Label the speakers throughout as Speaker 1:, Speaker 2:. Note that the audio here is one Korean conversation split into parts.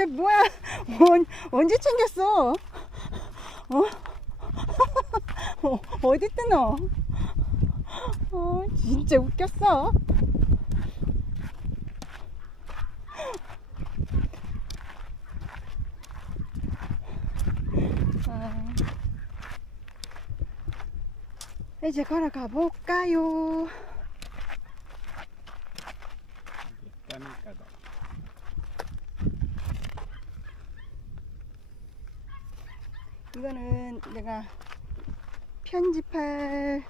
Speaker 1: 쟤 뭐야? 언, 언제 챙겼어? 어? 어, 어디 뜨너? 어, 진짜 웃겼어. 아. 이제 걸어가 볼까요?
Speaker 2: 까미까다.
Speaker 1: 이거는 내가 편집할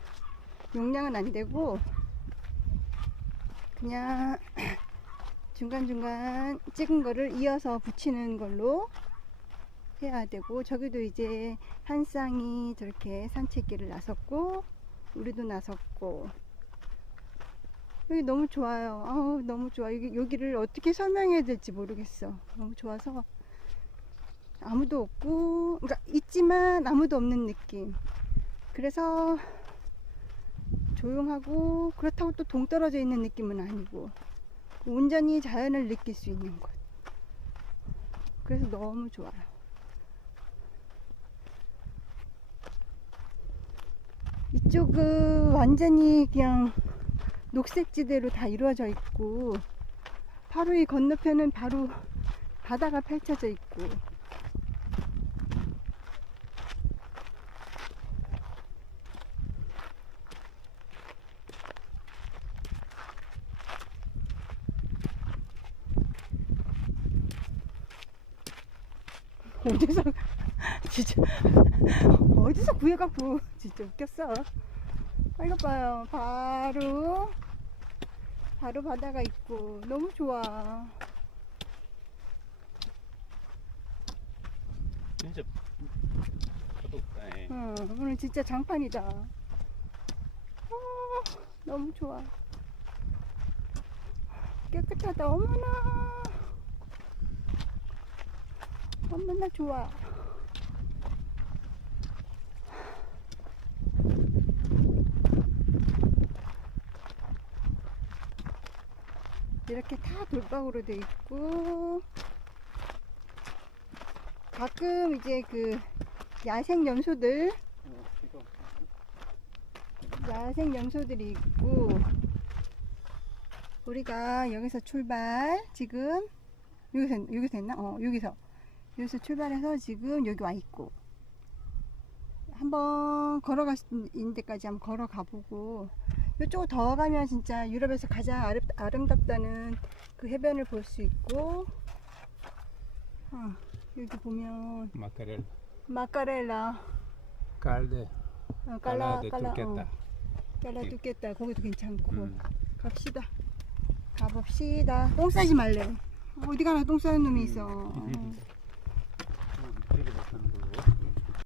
Speaker 1: 용량은 안 되고 그냥 중간중간 찍은 거를 이어서 붙이는 걸로 해야 되고 저기도 이제 한 쌍이 저렇게 산책길을 나섰고 우리도 나섰고. 여기 너무 좋아요. 아우 너무 좋아. 여기, 여기를 어떻게 설명해야 될지 모르겠어. 너무 좋아서 아무도 없고 그러니까 있지만 아무도 없는 느낌. 그래서 조용하고 그렇다고 또 동떨어져 있는 느낌은 아니고 온전히 자연을 느낄 수 있는 곳 그래서 너무 좋아요. 이쪽은 완전히 그냥 녹색지대로 다 이루어져 있고 바로 이 건너편은 바로 바다가 펼쳐져 있고 어디서 진짜 어디서 구해갖고 진짜 웃겼어. 아, 이거 봐요. 바로 바로 바다가 있고 너무 좋아.
Speaker 2: 진짜 가도 없다. 예.
Speaker 1: 어, 오늘 진짜 장판이다. 아, 너무 좋아. 깨끗하다. 어머나. 어머나 좋아. 이렇게 다 돌방으로 돼 있고 가끔 이제 그 야생 염소들 야생 염소들이 있고 우리가 여기서 출발 지금 여기서 여기서 됐나? 어 여기서 여기서 출발해서 지금 여기 와 있고 한번 걸어갈 수 있는 데까지 한번 걸어가 보고 이쪽으로 더 가면 진짜 유럽에서 가장 아름, 아름답다는 그 해변을 볼 수 있고 어, 여기 보면
Speaker 2: 마카렐
Speaker 1: 마카렐라
Speaker 2: 칼데
Speaker 1: 어, 깔라
Speaker 2: 데
Speaker 1: 깔라 어,
Speaker 2: 투르케타.
Speaker 1: 깔라 뚫겠다 거기도 괜찮고
Speaker 2: 음.
Speaker 1: 갑시다. 가봅시다. 똥 싸지 말래. 어디 가나 똥 싸는 놈이 있어.
Speaker 2: 음. 되게 좋다.